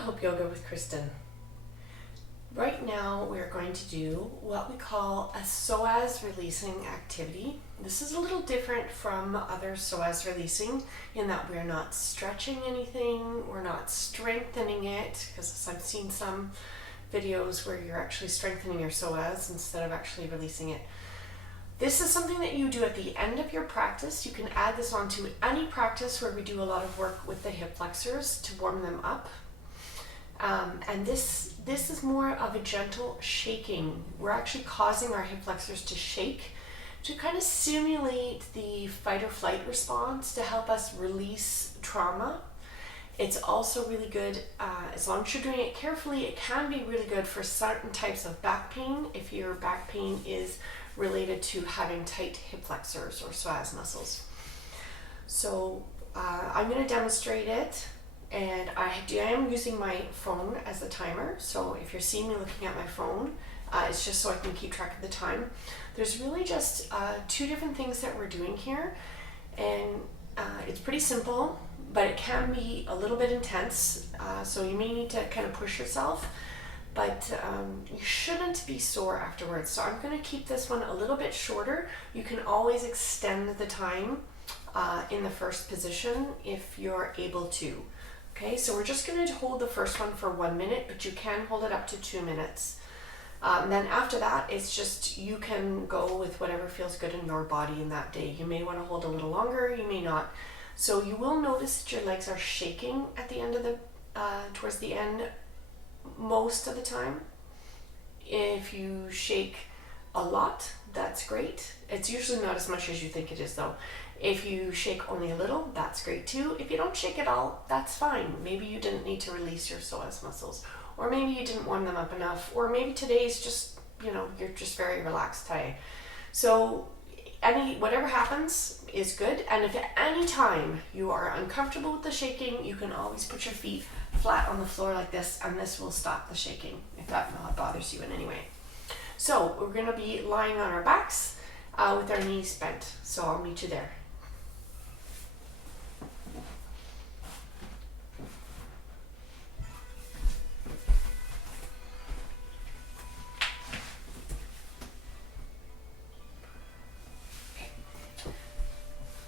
Hope Yoga with Kristen. Right now we're going to do what we call a psoas releasing activity. This is a little different from other psoas releasing in that we're not stretching anything, we're not strengthening it, because I've seen some videos where you're actually strengthening your psoas instead of actually releasing it. This is something that you do at the end of your practice. You can add this onto any practice where we do a lot of work with the hip flexors to warm them up. And this is more of a gentle shaking. We're actually causing our hip flexors to shake to kind of simulate the fight or flight response to help us release trauma. It's also really good, as long as you're doing it carefully, it can be really good for certain types of back pain if your back pain is related to having tight hip flexors or psoas muscles. So I'm going to demonstrate it, and I am using my phone as a timer. So if you're seeing me looking at my phone, it's just so I can keep track of the time. There's really just two different things that we're doing here, and it's pretty simple, but it can be a little bit intense, so you may need to kind of push yourself. But you shouldn't be sore afterwards. So I'm going to keep this one a little bit shorter. You can always extend the time in the first position if you're able to. Okay, so we're just going to hold the first one for 1 minute, but you can hold it up to 2 minutes. And then after that, it's just you can go with whatever feels good in your body in that day. You may want to hold a little longer, you may not. So you will notice that your legs are shaking at the end of the, towards the end, most of the time. If you shake a lot, that's great. It's usually not as much as you think it is though. If you shake only a little, that's great too. If you don't shake at all, that's fine. Maybe you didn't need to release your psoas muscles, or maybe you didn't warm them up enough, or maybe today's just, you're just very relaxed today. So whatever happens is good. And if at any time you are uncomfortable with the shaking, you can always put your feet flat on the floor like this, and this will stop the shaking if that bothers you in any way. So we're going to be lying on our backs with our knees bent. So I'll meet you there.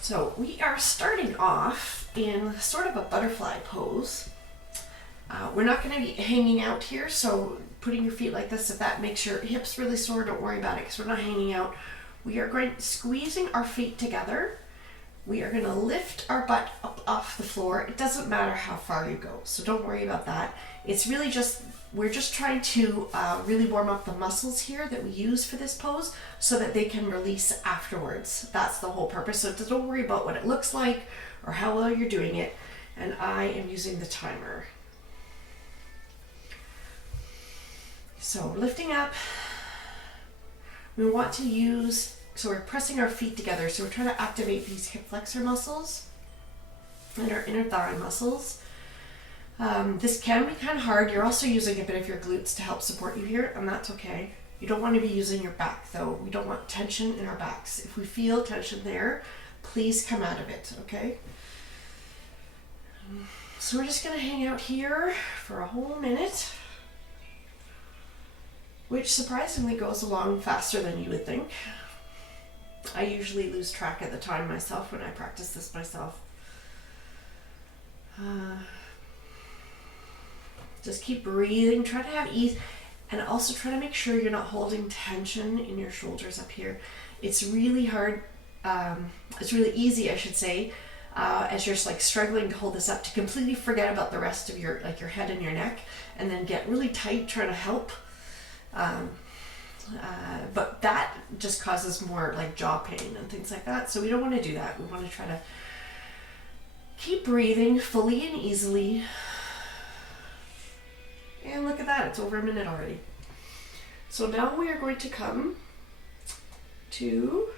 So we are starting off in sort of a butterfly pose. We're not going to be hanging out here, so putting your feet like this, if that makes your hips really sore, don't worry about it, because we're not hanging out. We are squeezing our feet together. We are going to lift our butt up off the floor. It doesn't matter how far you go, so don't worry about that. It's really just, we're just trying to really warm up the muscles here that we use for this pose so that they can release afterwards. That's the whole purpose. So don't worry about what it looks like or how well you're doing it. And I am using the timer. So lifting up, we want to use, so we're pressing our feet together. So we're trying to activate these hip flexor muscles and our inner thigh muscles. This can be kind of hard. You're also using a bit of your glutes to help support you here, and that's okay. You don't want to be using your back though. We don't want tension in our backs. If we feel tension there, please come out of it, okay? So we're just going to hang out here for a whole minute, which surprisingly goes along faster than you would think. I usually lose track of the time myself when I practice this myself. Just keep breathing, try to have ease, and also try to make sure you're not holding tension in your shoulders up here. It's really hard, it's really easy, I should say, as you're like struggling to hold this up, to completely forget about the rest of your head and your neck, and then get really tight trying to help. But that just causes more like jaw pain and things like that. So we don't want to do that. We want to try to keep breathing fully and easily. And look at that, it's over a minute already. So now we are going to come to,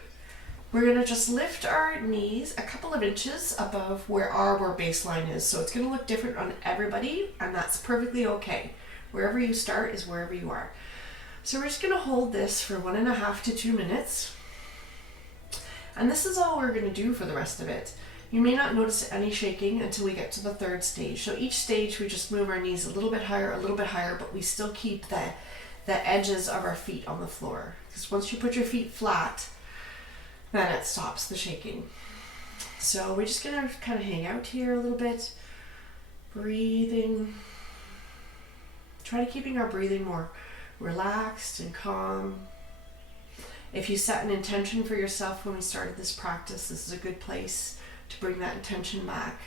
we're going to just lift our knees a couple of inches above where our baseline is. So it's going to look different on everybody, and that's perfectly okay. Wherever you start is wherever you are. So we're just going to hold this for 1.5 to 2 minutes. And this is all we're going to do for the rest of it. You may not notice any shaking until we get to the third stage. So each stage we just move our knees a little bit higher, but we still keep the edges of our feet on the floor. Because once you put your feet flat, then it stops the shaking. So we're just gonna kind of hang out here a little bit, breathing. Try to keeping our breathing more relaxed and calm. If you set an intention for yourself when we started this practice, this is a good place to bring that intention back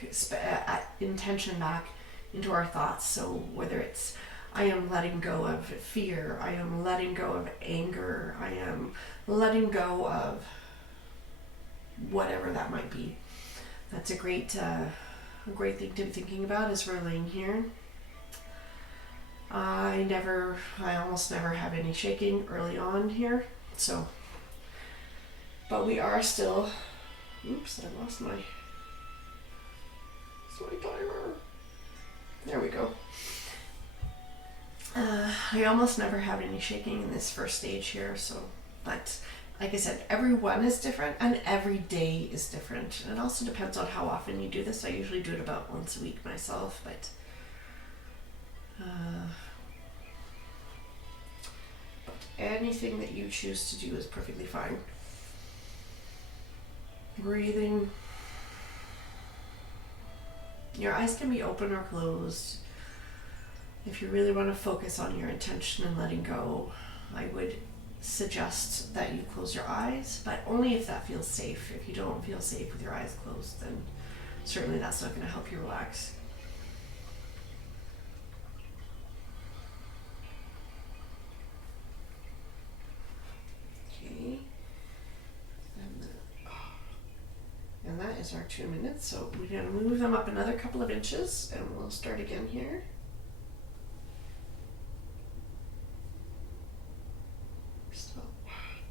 into our thoughts. So whether it's I am letting go of fear, I am letting go of anger, I am letting go of whatever that might be. That's a great thing to be thinking about as we're laying here. I almost never have any shaking early on here, but we are still, oops, I lost my timer. There we go. I almost never have any shaking in this first stage here, but like I said, everyone is different and every day is different. And it also depends on how often you do this. I usually do it about once a week myself, but anything that you choose to do is perfectly fine. Breathing. Your eyes can be open or closed. If you really want to focus on your intention and letting go, I would suggest that you close your eyes, but only if that feels safe. If you don't feel safe with your eyes closed, then certainly that's not going to help you relax. Okay. And that is our 2 minutes, so we're going to move them up another couple of inches and we'll start again here. So,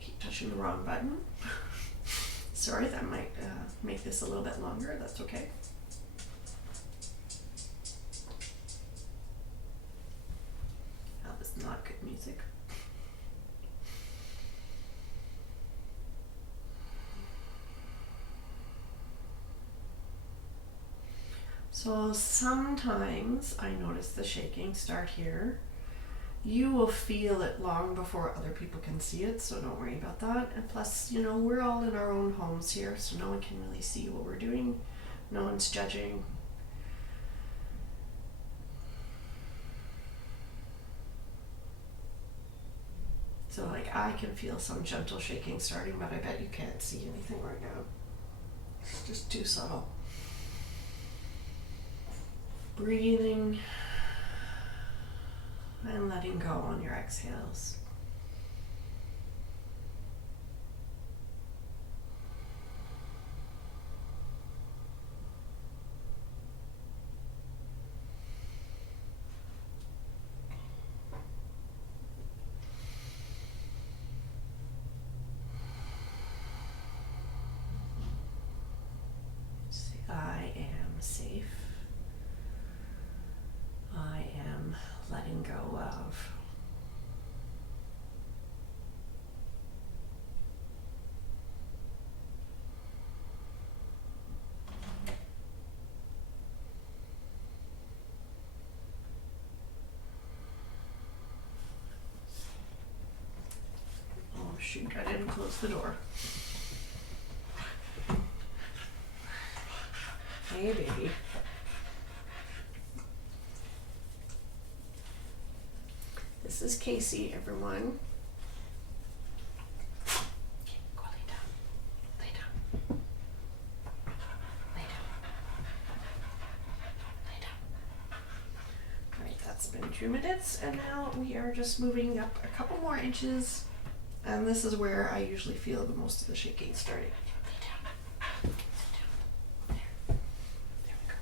keep touching the wrong button. Sorry, that might make this a little bit longer, that's okay. That was not good music. So sometimes I notice the shaking start here. You will feel it long before other people can see it, so don't worry about that. And plus, we're all in our own homes here, so no one can really see what we're doing. No one's judging. So I can feel some gentle shaking starting, but I bet you can't see anything right now. It's just too subtle. Breathing and letting go on your exhales. Say, I am safe. I am letting go of. Oh shoot, I didn't close the door. Hey baby. This is Casey, everyone. Okay, go lay down. Lay down. Lay down. Lay down. Alright, that's been 2 minutes, and now we are just moving up a couple more inches, and this is where I usually feel the most of the shaking starting. Lay down. Lay down. There we go.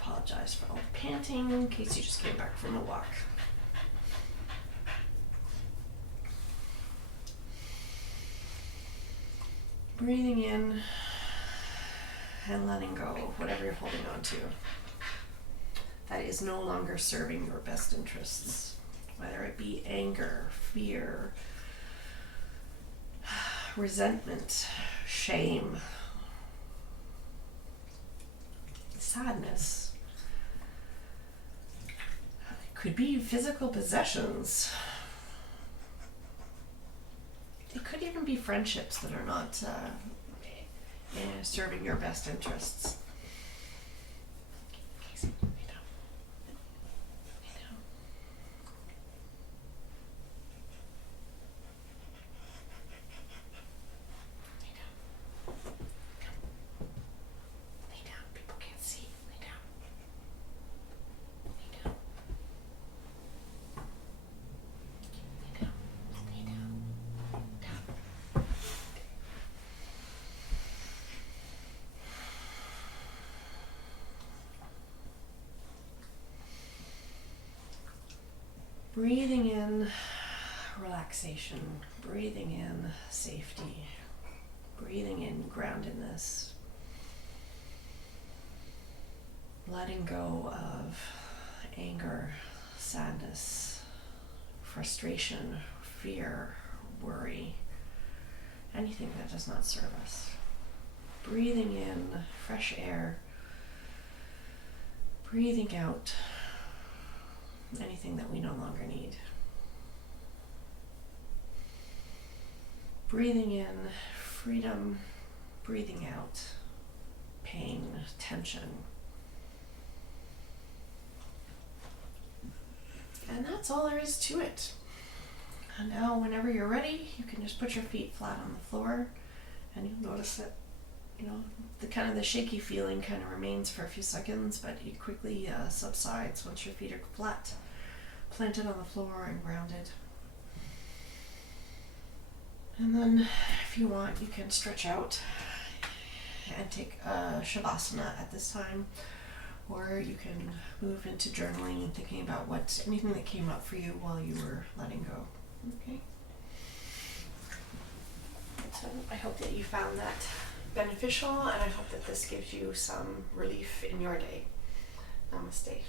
Apologize for all the panting in case you just came back from a walk. Breathing in and letting go of whatever you're holding on to that is no longer serving your best interests, whether it be anger, fear, resentment, shame, sadness. It could be physical possessions. It could even be friendships that are not serving your best interests. Casey, lay down. Lay down. Lay down. Come. Lay down. People can't see. Lay down. Lay down. Lay down. Lay down. Down. Breathing in relaxation, breathing in safety, breathing in groundedness, letting go of anger, sadness, frustration, fear, worry, anything that does not serve us. Breathing in fresh air, breathing out anything that we no longer need. Breathing in freedom, breathing out pain, tension. And that's all there is to it. And now whenever you're ready, you can just put your feet flat on the floor, and you'll notice that, the shaky feeling kind of remains for a few seconds, but it quickly subsides once your feet are flat, planted on the floor and grounded. And then if you want, you can stretch out and take a Shavasana at this time, or you can move into journaling and thinking about anything that came up for you while you were letting go. Okay? So I hope that you found that beneficial, and I hope that this gives you some relief in your day. Namaste.